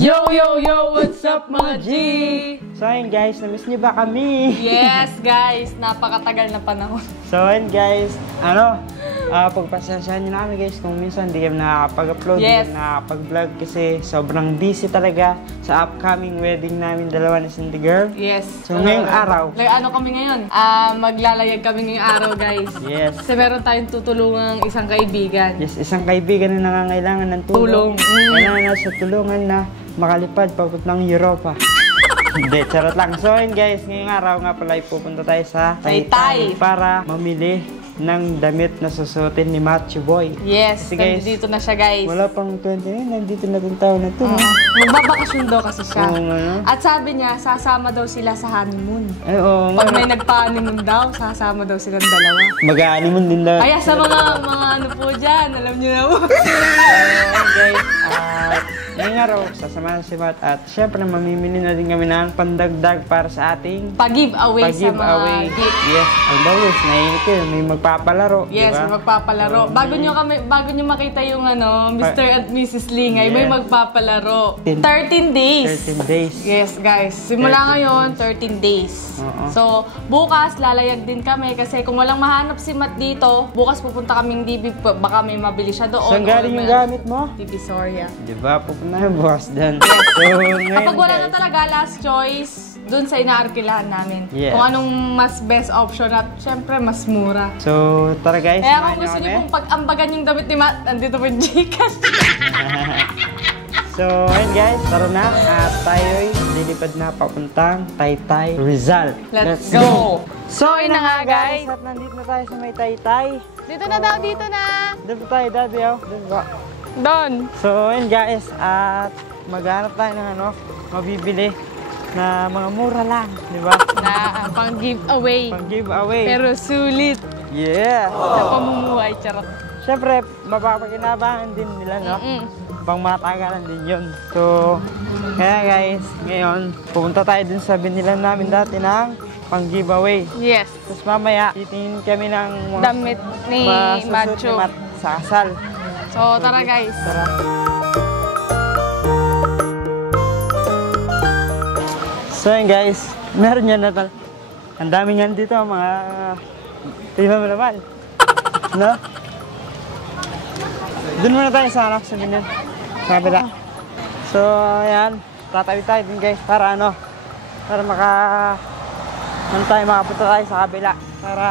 Yo, yo, yo! What's up, mga G? So ayun guys, namiss niyo ba kami? Yes, guys! Napakatagal na panahon. So ayun guys, pagpasensyahan niyo na kami guys kung minsan hindi kami nakakapag-upload, Yes. hindi nakakapag-vlog kasi sobrang busy talaga sa upcoming wedding namin dalawa ni Cindy Girl. Yes. So ngayong araw, Ano kami ngayon? Maglalayag kami ngayong araw, guys. yes. Kasi meron tayong tutulungang isang kaibigan. Yes, isang kaibigan na nangangailangan ng tulong. Kailangan na sa tulungan na makalipad papuntang Europa. Hindi, charot lang. So ayun guys, ngayong araw nga pala pupunta tayo sa Taytay para mamili ng damit na susuotin ni Macho Boy. Yes, Kasi guys, nandito na siya, guys. wala pang 20 na, nandito na itong taon na ito. Magbabakasyon daw kasi siya. Oo nga, no? At sabi niya, sasama daw sila sa honeymoon. Ay, oo nga. Pag may nagpa-honeymoon daw, sasama daw silang dalawa. Mag-honeymoon din daw. Kaya sa mga ano po dyan, alam niyo na po. Guys, ngayong araw, sasamahan si Matt at syempre mamimili na din kami ng pandagdag para sa ating Pag-giveaway sa mga gift. Yes, ang bawis, naiinit yun. May magpapalaro. Yes, diba? may magpapalaro. Bago nyo makita yung Mr. at Mrs. Lingay, may Yeah. magpapalaro. 13 days. 13 days. Yes, guys. Simula 13 ngayon, 13 days. Oo. So, bukas, lalayag din kami kasi kung walang mahanap si Matt dito, bukas pupunta kaming DB, baka may mabili siya doon. Saan galing yung gamit mo? Divisoria. Diba, pupunta na bukas din. Yes. So, ngayon, Kapag wala na guys, talaga, last choice, dun sa inaarkilahan namin. Yes. Kung anong mas best option at syempre mas mura. So, tara guys, Kaya samahan kung gusto niyo niyo kami. pong pag-ambagan yung damit ni Matt, nandito po yung Gcash. So, ayun guys, tara na. At tayo'y lilipad na papuntang Taytay, Rizal. Let's go! So, yun na nga guys. At nandito na tayo sa may Taytay. Dito na daw, dito na! Doon pa tayo, daddy, oh. Doon ba? Doon! So, ayun guys, at maghanap tayo ng mabibili na mga mura lang, di ba? Na pang giveaway. Pang giveaway. Pero sulit. Yeah! Sa pamumuhay, charot. Siyempre, mapapakinabangan din nila, no? Pang matagalan din yun. So, kaya guys, ngayon, pupunta tayo dun sa binilan namin dati ng pang giveaway. Yes. Tapos mamaya, titingin kami ng mga Damit ni masusuot Macho. ni Matt sa kasal. So, tara guys. Tara. So yun guys, meron yan na tal. Ang daming yan dito, mga tingnan mo naman. No? Doon muna tayo sa binilan. Sa kabila. So, ayan. Tatabi tayo din guys para para makapunta tayo sa kabila. Para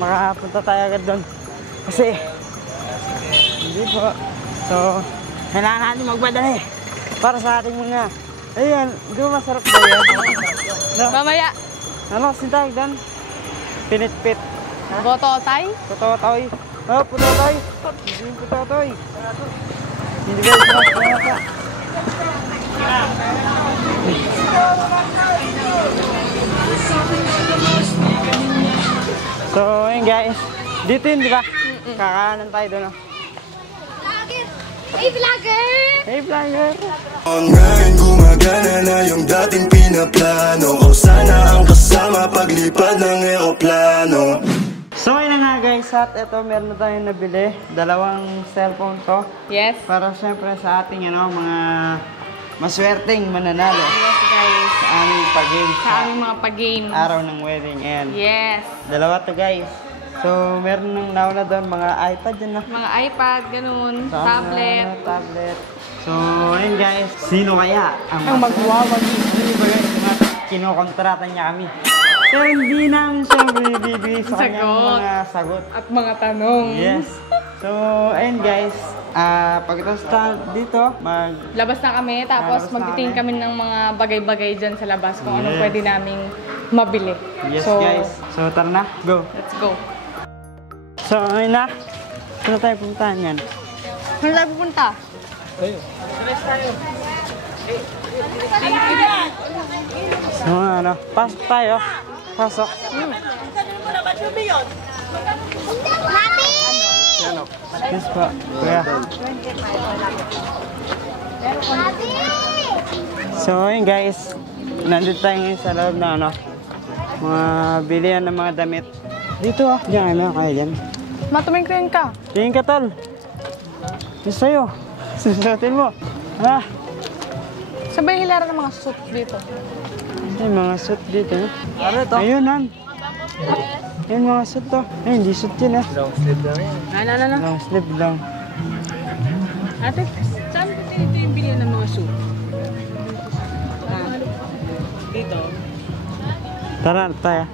makapunta tayo agad doon. Kasi, hindi po. So, kailangan natin magmadali. Para sa ating mga, ayan, di ba masarap ba yan? No? Mamaya. Ano, sintay doon? Pinitpit. Bototay. Putotoy. Oh, putotoy. Hindi yung putotoy. Hindi ba yung putotoy? So, ayun guys. Dito yun, di ba? Kakanan tayo doon. Hey, vlogger! Hey, vlogger! Ngayon gumagana na yung dating pinaplano Kung sana ang kasama paglipad ng eroplano. So ayun na nga guys, at ito meron na tayong nabili. Dalawang cellphone to. Yes. Para syempre sa ating mga maswerteng mananalo Yes, guys. sa aming pag-game Sa aming mga pag-game. araw ng wedding. And Yes. dalawa to guys. So meron nang nauna doon mga iPad din na. Mga iPad, ganun. Sa Tablet. tablet. So ayun guys, sino kaya ang magwawag? Sino ba guys? Kinokontrata niya kami. Pero hindi namin siya bibigay sa kanyang Sagot. mga sagot. At mga tanong. Yes. So, ayun guys. Pagkatapos dito, Labas na kami, tapos Labas na magtitingin kami. kami ng mga bagay-bagay dyan sa labas kung anong Yes. pwede naming mabili. Yes So, guys. So, tara na. Go. let's go. So, ayun na. Saan tayo puntahan yan? Saan tayo pupunta? So, pasok tayo. Pasok. Mami! Yes po. Kuya. Mami! So, ayun guys. Nandito tayo ngayon sa loob na mga bilihan ng mga damit. Dito ah. Diyan, meron kaya dyan. Matumingin ka. Tingin ka, tol. Yung sa'yo. Susutin mo. Ha? Sabay hilera ng mga suit dito. May mga suit dito. Ano to? Ayun, Han. Ayun, mga suit to. Ay, hindi suit yun ah. Long sleeve lang yan. Long sleeve lang. Ate, saan po dito yung bilhin ng mga suit? Dito. Tara, tayo.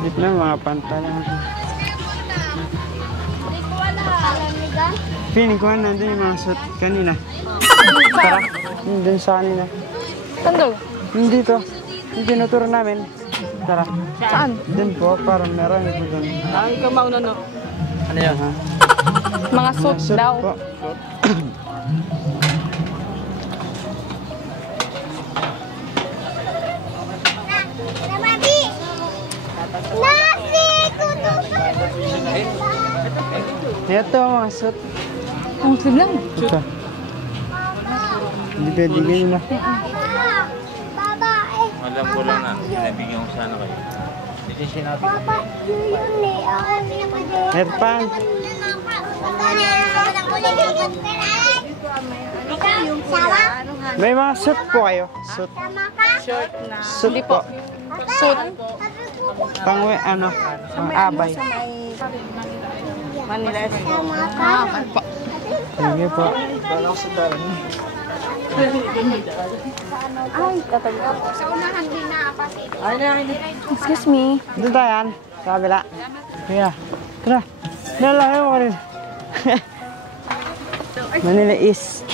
Dito na mga pantalan. Piling ko nandun yung mga suit kanina. Tara, dun sa kanina. Sandol. Hindi to. Yung tinuturo namin. Tara. Saan? Dun po, parang meron po dun. Ay, ikaw mauna no. Ano yan? Mga suit Suit daw. po. Namabi! Nasi! Ito mga suit. Ang sleeve lang. Ito. Hindi pwede ganyan na. Babae! Alam ko lang na, nabigyan ko sana kayo. Kasi sinabi ko. Papa, yun eh. Ako pinapadala. Headpan. Sawa? May mga suit po kayo. Suit. Sama ka? Short na. Suit po. Suit. Pang ano? Pang abay. Manila. Sama ka? Sige po. Excuse me. Doon tayo yan. Sa kabila. Kaya. Tara. Nalayo ko rin. Manila East.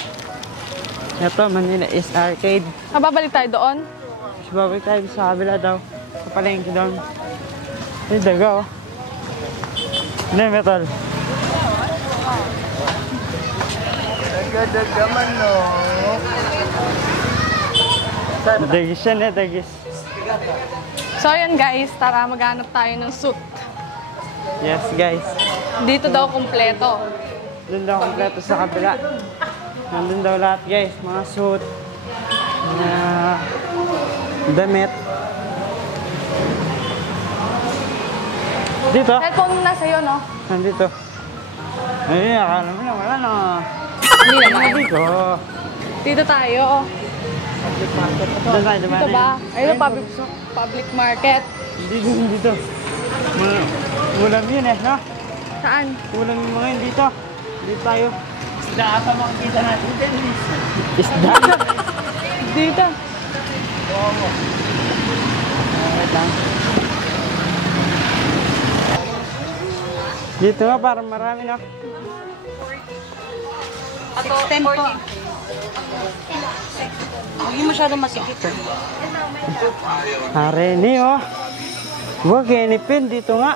Ito, Manila East Arcade. Babalik tayo doon. Babalik tayo sa kabila daw. Sa palengke doon. Ay, daga oh. Ano yung metal? Daga-dagaman no. Dagis yan eh, dagis. So yun guys, tara maghanap tayo ng suit. Yes guys. Dito daw kumpleto. Doon daw kompleto sa kabila. Nandun daw lahat guys. Mga suit. Mga damit. Dito. Cellphone na sa'yo, no? Nandito. Ay, akala mo na wala na. Hindi naman. Hindi ko. Dito tayo. Doon tayo, Dito ba? Ayun, public market. Hindi dito. Ulam yun eh, no? Saan? Ulam yung mga yun dito. Dito tayo. Isda ata makikita natin. Isda. Dito. Wait lang. Dito nga parang marami na. 610 po. Huwag yung masyadong masikip. Areni oh. Huwag kinipin dito nga.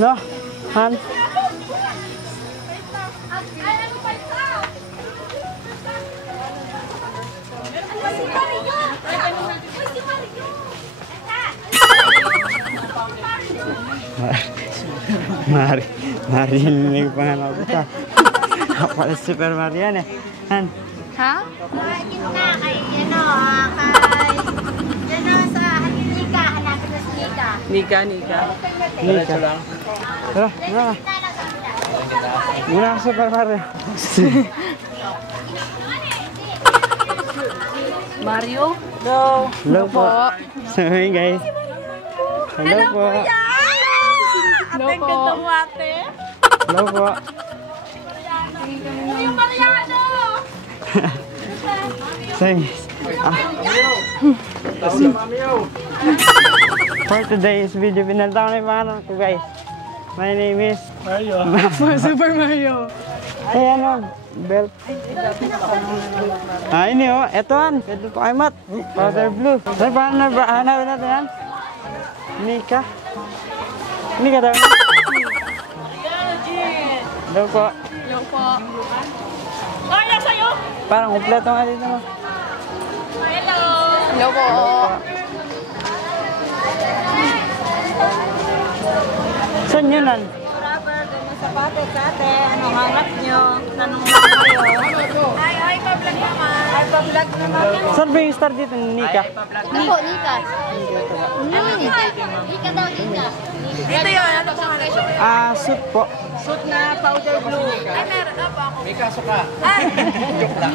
No? Han? Mari yun yung pangalan ko ta. Ako pala Super Marian eh. Han? Ha? Magin na kay sa Nika. Hanapin na si Nika. Nika. Nika. Tara, tara. Muna ako Super Mario. Mario? No. Hello po. Sorry guys. Hello po. Hello po. Hello po. Yung Mariano! Sorry. For today's video, pinalta ko na yung pangalan ko guys. My name is Mario. Super Mario. Hey, ano? Belt. Ah, ini oh. Ito an. Pwede po kay Mat. Powder blue. Saan paano na hanapin natin yan? Nika. Nika daw. Hello po. Hello po. Parang kompleto nga dito no. Hello po. Saan yun an? sapatos ate. Anong hanap nyo? Tanong lang kayo. Ay, pa-vlog naman. Ay, pa-vlog naman. Saan ba yung star dito, Nika? Niko, Nika. Nika daw, Nika. Ito yun, ano po nga? Suit po. Suit na powder blue. Ay, meron na po ako. May kaso ka. Ay, Joke lang.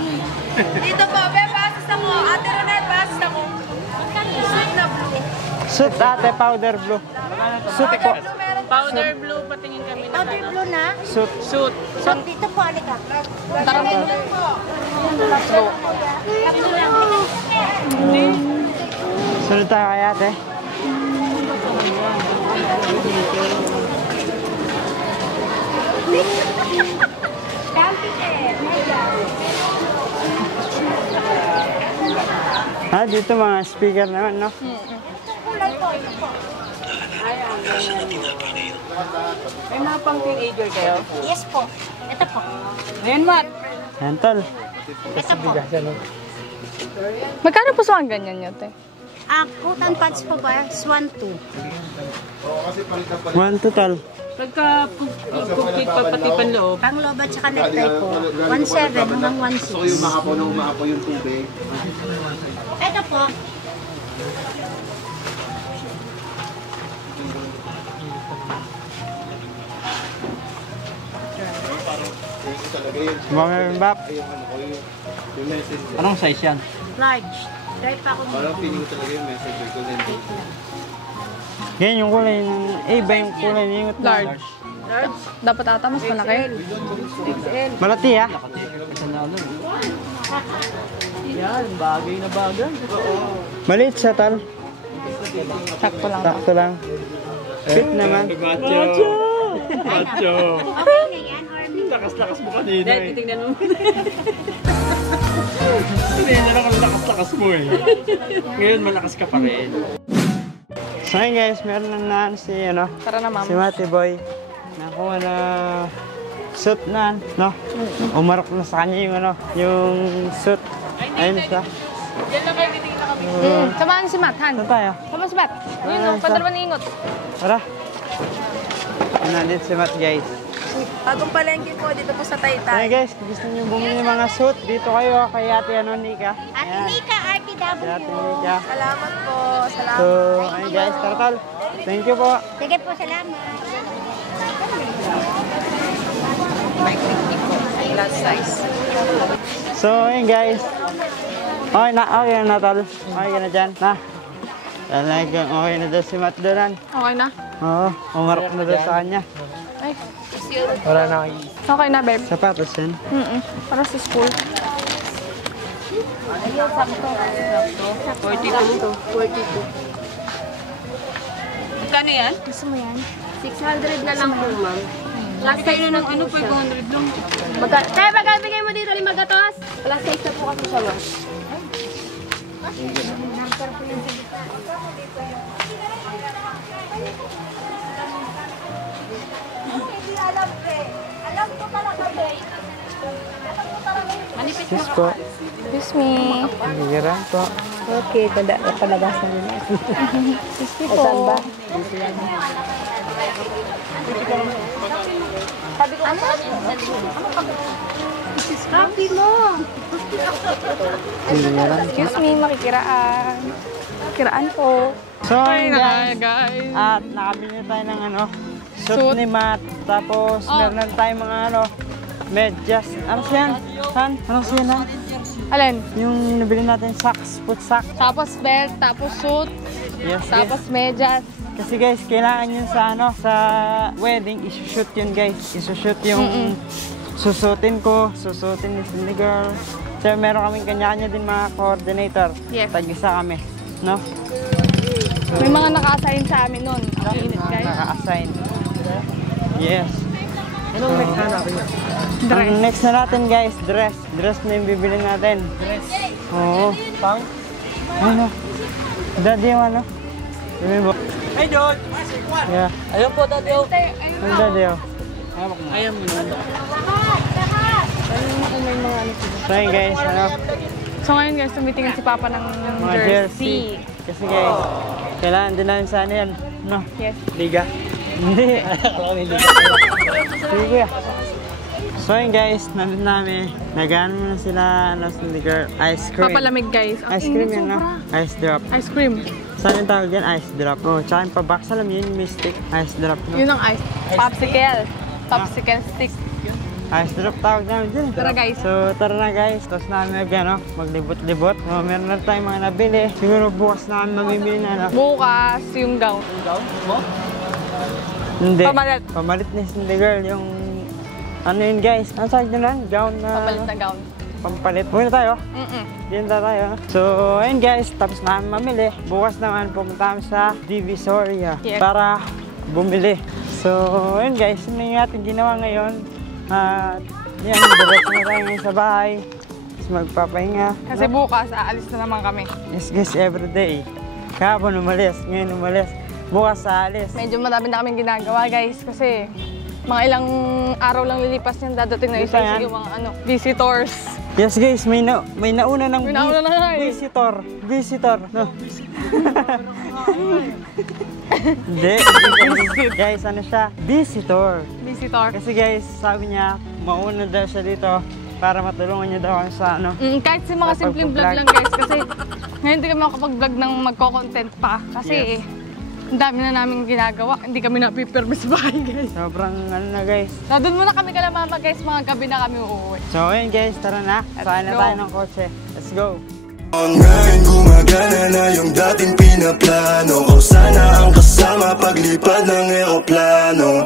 dito po. Be, pasis ako. Ate Ronel, pasis ako. Suit na blue. Suit ate, powder blue. Suit po. Powder blue, patingin kami na. Powder blue na. Suit. Suit. Suit dito po, alika. Tara po. Sunod tayo kay ate. Dito mga speaker naman, no? Kulay po, ito po. May mga pang teenager kayo? Yes po. Ito po. Ayan, Matt. Yan, tol. Ito po. Magkano po sa ganyan nyo, te? Coat and pants po ba? Swan 2. 1 to tol. Pagka complete pa pati panloob. Pang loob at saka necktie po. 1.7 hanggang 1.6. So yung umahapaw yung tubig. Ito po. Talaga yun. Bumabak. Yung message. Anong size yan? Large. Right pa ako Parang feeling ko talaga yung message ko din. Yan yung kulay ng... Iba yung kulay ng Large. Dapat ata mas malaki. Malati, ha? Yan, bagay na bagay. Maliit siya, tol. Sakto lang. Sakto lang. Fit naman. Macho! Macho! Okay na yan, Army. Lakas-lakas mo kanina Dahil eh. titignan mo. Kanina lang ang lakas-lakas mo eh. Ngayon malakas ka pa rin. So ayun guys, meron lang na si, ano, Tara na, ma'am. si Mati Boy. Nakuha na suit na, no? Umarok na sa kanya yung, ano, yung suit. Ayun siya. Yan lang kayo, titignan kami. Samahan si Matt, Han. Saan tayo? Sama si Matt. Yun, no, padalawa ni Ingot. Tara. Nandito si Matt, guys. Bagong palengke po dito po sa Taytay. Ayun guys, kung gusto niyo bumili ng mga suit, dito kayo kay Ate, ano, Nika. Ate Nika, RTW. Si Ate Nika. Salamat po. Salamat. So, ayun guys, tara tol. Thank you po. Sige po, salamat. Last size. So, ayun guys. Okay na tol. Okay ka na dyan, na. Talagang okay na daw si Matt doon. Okay na? Oo, umarok na daw sa kanya. Ay, Wala na kayo. okay na, babe. Sapatos yan. Para sa school. 42. Magkano yan? Gusto mo yan? 600 na lang po, ma'am. Last kayo na ng ano, 500 lang. Kaya magkabigay mo dito 5 gatos? Plus 6 na po kasi siya, ma'am. Excuse po. Excuse me. Nagigiran po. Okay, palabas na yun. Excuse me po. Copy mo! Nagigiran. Excuse me, makikiraan. Kiraan po. So, ayun guys. guys. At nakabili tayo ng ano, suit Suit. ni Matt. Tapos meron na tayong mga ano, medyas. Ano siya? Han? Ano siya na? Alin? Yung nabili natin socks, foot sock. Tapos belt, tapos suit, Yes, tapos medyas. Kasi guys, kailangan yun sa ano, sa wedding, isushoot yun guys. Isushoot yung susutin ko, susutin ni Cindy Girl. So meron kaming kanya-kanya din mga coordinator. Yes. Tag-isa kami, no? May mga naka-assign sa amin nun. Ang init, guys. Naka-assign. Yes. Anong next na natin? Ang next na natin guys, dress. Dress na yung bibili natin. Dress? Oo. Pang? Ano? Daddy yung ano? Bibili mo? Hey, Dod! Yeah. Ayun po, Dad. Yung daddy oh. Ayaw mo naman. So yun guys, ano? So ngayon guys, tumitingin si Papa ng Mga jersey. Kasi guys, kailangan din namin sana yan. No? Yes. Liga. Hindi. Sige kuya. So yun guys, nandun namin. Nagano na sila, girl, ice cream. Papalamig guys. Ang Ice cream init yun na. sobra. Ice drop. Ice cream. Saan yung tawag dyan? Ice drop. Oh, tsaka yung pabox. Alam yun, yung mystic. Ice drop. No? Yun ang ice. Popsicle. Popsicle stick. Ice drop tawag namin dyan. Tara, guys. So tara na guys. Tapos namin maglibot-libot. So, meron na tayong mga nabili. Siguro bukas namin mamimili na. Bukas yung gown. Hindi. Pamalit. Pamalit ni Cindy Girl. Yung ano yun guys? Ang sakit na lang? Gown na. Pamalit na gown. Pampalit. Muna tayo. Diyan na tayo. So, ayun guys, tapos namin mamili. Bukas naman pumunta kami sa Divisoria para bumili. So, ayun guys, yun yung ating ginawa ngayon. At yan, diretso na tayo ngayon sa bahay. Tapos magpapahinga. Kasi bukas, aalis na naman kami. Yes guys, everyday. Kahapon umalis, ngayon umalis. Bukas aalis. Medyo marami na kaming ginagawa guys. Kasi mga ilang araw lang lilipas niyan, dadating na isa yan? yung mga visitors. Yes guys, may nauna ng nauna na eh. Visitor. No? Hindi. Guys, ano siya? Visitor. Visitor. Kasi guys, sabi niya, mauna daw siya dito para matulungan niya daw ako sa ano. Kahit sa mga Sa simpleng vlog pagpo-vlog. lang guys. Kasi ngayon hindi kami makapag-vlog ng magko-content pa. Kasi ang dami na namin ginagawa. Hindi kami napipirme sa bahay guys. Sobrang ano na guys. Doon muna kami kala mama guys. Mga gabi na kami uuwi. So ayun guys, tara na. Saan na go. tayo ng kotse. Let's go. Ngayon gumagana na yung dating pinaplano. O sana ang kasama paglipad ng eroplano.